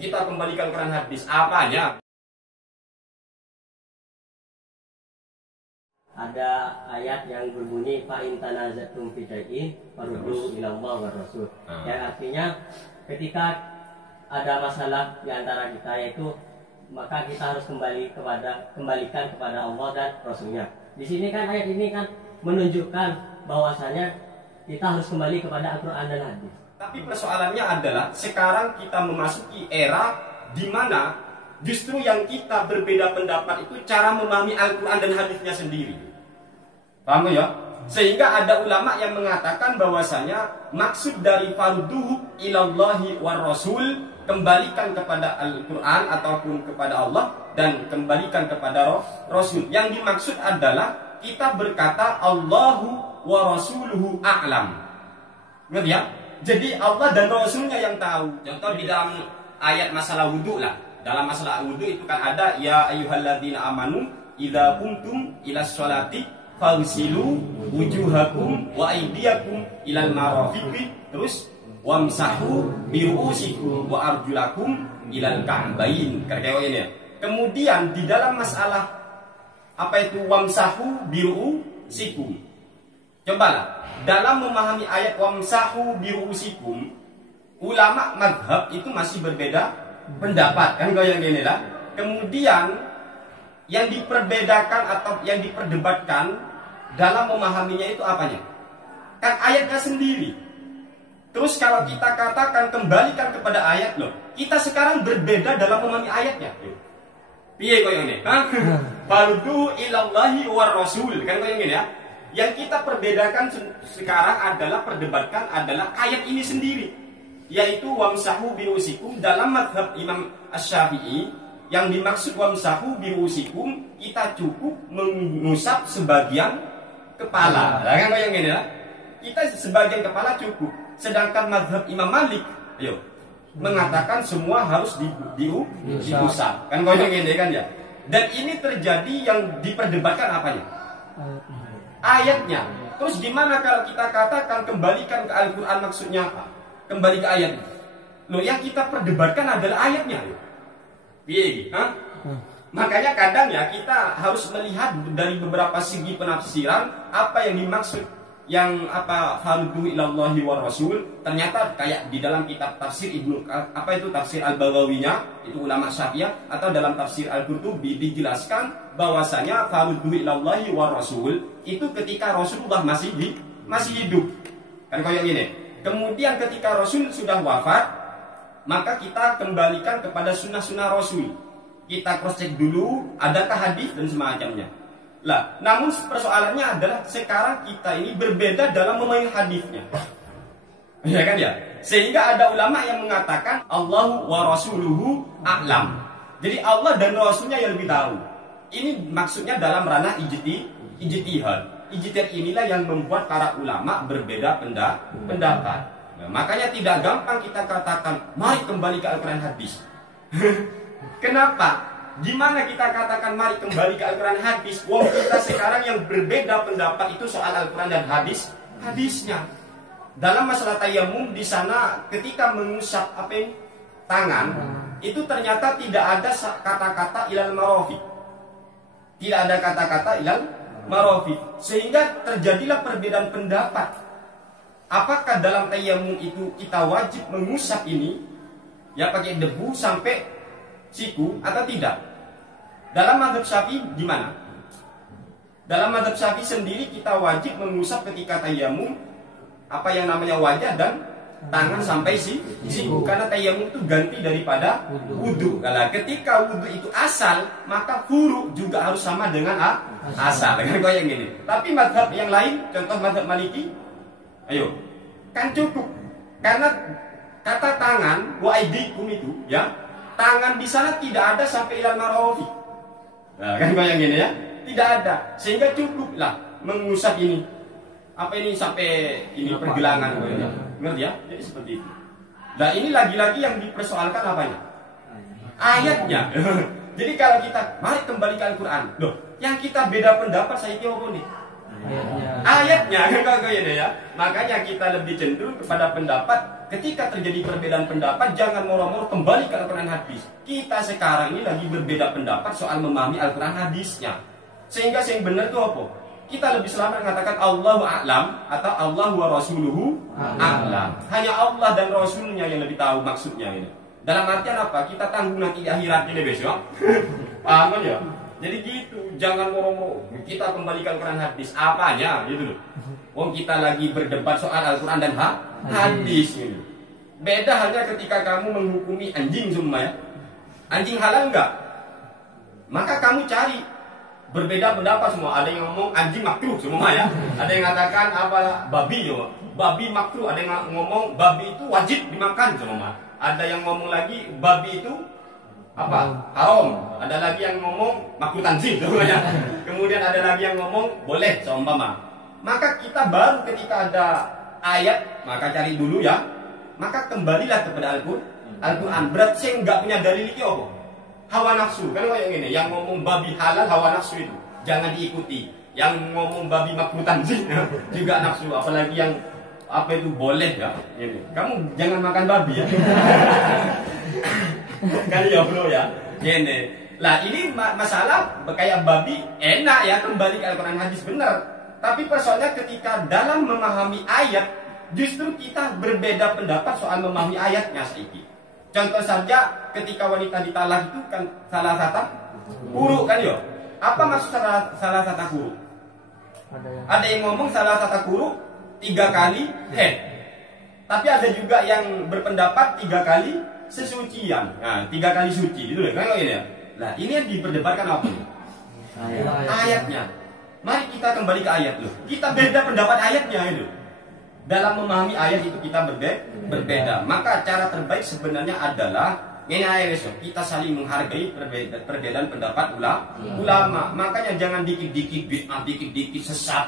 Kita kembalikan Quran hadis apanya? Ada ayat yang berbunyi fa in tanazatum fi syai'in faruddu ila Allah war Rasul. Yang artinya ketika ada masalah di antara kita, yaitu maka kita harus kembalikan kepada Allah dan Rasulnya. Di sini kan ayat ini kan menunjukkan bahwasanya kita harus kembali kepada Al-Quran dan hadis. Tapi persoalannya adalah sekarang kita memasuki era di mana justru yang kita berbeda pendapat itu cara memahami Al-Quran dan hadisnya sendiri. Paham ya? Sehingga ada ulama yang mengatakan bahwasanya maksud dari farduhu ilallahi war rasul, kembalikan kepada Al-Quran ataupun kepada Allah dan kembalikan kepada Rasul. Yang dimaksud adalah kita berkata Allahu wa rasuluhu a'lam. Ngerti ya? Jadi Allah dan Rasulnya yang tahu. Contoh di dalam ayat masalah wudhu lah. Dalam masalah wudhu itu kan ada ya ayyuhalladzina amanu idza qumtum ila sholati fagsilu wujuhakum wa aydiyakum ilal marafiqi, terus wamsahu biru'usikum wa arjulakum ilal ka'bain. Kayak ini ya. Kemudian di dalam masalah apa itu wamsahu biru'usikum, cobalah dalam memahami ayat wamsahu biru'usikum, ulama madhab itu masih berbeda pendapat kan kayak gini lah. Kemudian yang diperbedakan atau yang diperdebatkan dalam memahaminya itu apanya? Kan ayatnya sendiri. Terus kalau kita katakan kembalikan kepada ayat loh, kita sekarang berbeda dalam memahami ayatnya. Piye kok yang ini? Fardu ilallahi war rasul, kan kok yang ini ya? Yang kita perbedakan sekarang adalah perdebatkan adalah ayat ini sendiri, yaitu wamsahu birusikum. Dalam mazhab Imam Asy-Syafi'i yang dimaksud wamsahu birusikum, kita cukup mengusap sebagian kepala. Kan kok yang ini ya? Kita sebagian kepala cukup. Sedangkan mazhab Imam Malik, mengatakan semua harus diusap. Kan kau yang ini kan ya. Dan ini terjadi yang diperdebatkan apanya? Ayatnya. Terus gimana kalau kita katakan kembalikan ke Al-Quran, maksudnya apa? Kembali ke ayatnya. Loh, yang kita perdebatkan adalah ayatnya. Makanya kadang ya kita harus melihat dari beberapa segi penafsiran apa yang dimaksud. Yang apa farduhu ilallahi war rasul, ternyata kayak di dalam kitab tafsir Ibnu apa itu tafsir Al-Baghawinya, itu ulama Syafi'iyah, atau dalam tafsir Al-Qurtubi dijelaskan bahwasanya farduhu ilallahi war rasul itu ketika Rasulullah masih hidup. Kan kayak gini. Kemudian ketika Rasul sudah wafat, maka kita kembalikan kepada sunnah-sunnah Rasul. Kita cross check dulu adakah hadis dan semacamnya. Lah, namun persoalannya adalah sekarang kita ini berbeda dalam memahami hadisnya. Ya kan ya? Sehingga ada ulama yang mengatakan Allahu wa rasuluhu a'lam. Jadi Allah dan Rasulnya yang lebih tahu. Ini maksudnya dalam ranah ijtihad. Ijtihad inilah yang membuat para ulama berbeda pendapat. Nah, makanya tidak gampang kita katakan mari kembali ke Al-Quran hadis. Kenapa? Gimana kita katakan mari kembali ke Al-Quran hadis? Wong kita sekarang yang berbeda pendapat itu soal Al-Quran dan hadisnya. Dalam masalah tayammum di sana ketika mengusap tangan itu ternyata tidak ada kata-kata ilal marafiq. Tidak ada kata-kata ilal marafiq. Sehingga terjadilah perbedaan pendapat. Apakah dalam tayammum itu kita wajib mengusap ini ya pakai debu sampai siku atau tidak? Dalam mazhab Syafi'i gimana? Dalam mazhab Syafi'i sendiri kita wajib mengusap ketika tayammum apa yang namanya wajah dan tangan sampai siku, karena tayammum itu ganti daripada wudu. Kalau ketika wudu itu asal, maka furu juga harus sama dengan asal. Dengan kayak gini. Tapi mazhab yang lain, contoh mazhab Maliki, ayo, kan cukup. Karena kata tangan wa aidikum itu ya, tangan di sana tidak ada sampai ilal marafiq. Nah, kan kayak gini ya, tidak ada, sehingga cukuplah mengusap ini, apa ini sampai ini pergelangan, ngerti ya? Jadi seperti itu. Nah ini lagi-lagi yang dipersoalkan apanya? Ayatnya. Jadi kalau kita mari kembali ke Al-Quran, loh, yang kita beda pendapat saya kira nih. Ayatnya kan kayaknya ya. Makanya kita lebih cenderung kepada pendapat ketika terjadi perbedaan pendapat jangan moro-moro kembali ke Al-Quran hadis. Kita sekarang ini lagi berbeda pendapat soal memahami Al-Quran hadisnya. Sehingga yang benar itu apa? Kita lebih selamat mengatakan Allahu a'lam atau Allah wa rasuluhu a'lam. Hanya Allah dan Rasulnya yang lebih tahu maksudnya ini. Dalam artian apa? Kita tanggung nanti di akhirat ini besok. Paham kan ya? Jadi gitu, jangan moro-moro kita kembalikan Al-Quran hadis apanya gitu loh. Wong kita lagi berdebat soal Al-Quran dan hadis gitu. Beda halnya ketika kamu menghukumi anjing semua ya. Anjing halal enggak? Maka kamu cari berbeda pendapat semua. Ada yang ngomong anjing makruh semua ya. Ada yang mengatakan apa babi ya. Babi makruh, ada yang ngomong babi itu wajib dimakan semua. Ada yang ngomong lagi babi itu apa? Haram. Ada lagi yang ngomong makruh tanzim semuanya. Kemudian ada lagi yang ngomong boleh seumpama. Maka kita baru ketika ada ayat maka cari dulu ya. Maka kembalilah kepada Al-Quran. Berarti saya nggak punya dalil itu apa? Hawa nafsu. Kan kayak gini, yang ngomong babi halal hawa nafsu itu jangan diikuti. Yang ngomong babi makruh tanzim juga nafsu. Apalagi yang apa itu boleh ya. Ini. Kamu jangan makan babi ya. Kali ya bro ya. Gini. Lah ini masalah kayak babi enak ya kembali ke Al-Quran hadis benar. Tapi persoalannya ketika dalam memahami ayat justru kita berbeda pendapat soal memahami ayatnya sedikit. Contoh saja ketika wanita ditalak itu kan salah satu kuruk kan yo. Apa maksud salah satu kuruk? Ada yang ngomong salah satu kuruk 3 kali head. Tapi ada juga yang berpendapat 3 kali sesucian. Nah, 3 kali suci itu kan ini ya. Nah, ini yang diperdebatkan apa nih? Ayatnya. Mari kita kembali ke ayat loh. Kita beda pendapat ayatnya itu. Dalam memahami ayat itu kita berbeda. Maka cara terbaik sebenarnya adalah ini ayat kita saling menghargai perbedaan pendapat ulama. Makanya jangan dikit-dikit bid'ah, dikit-dikit sesat.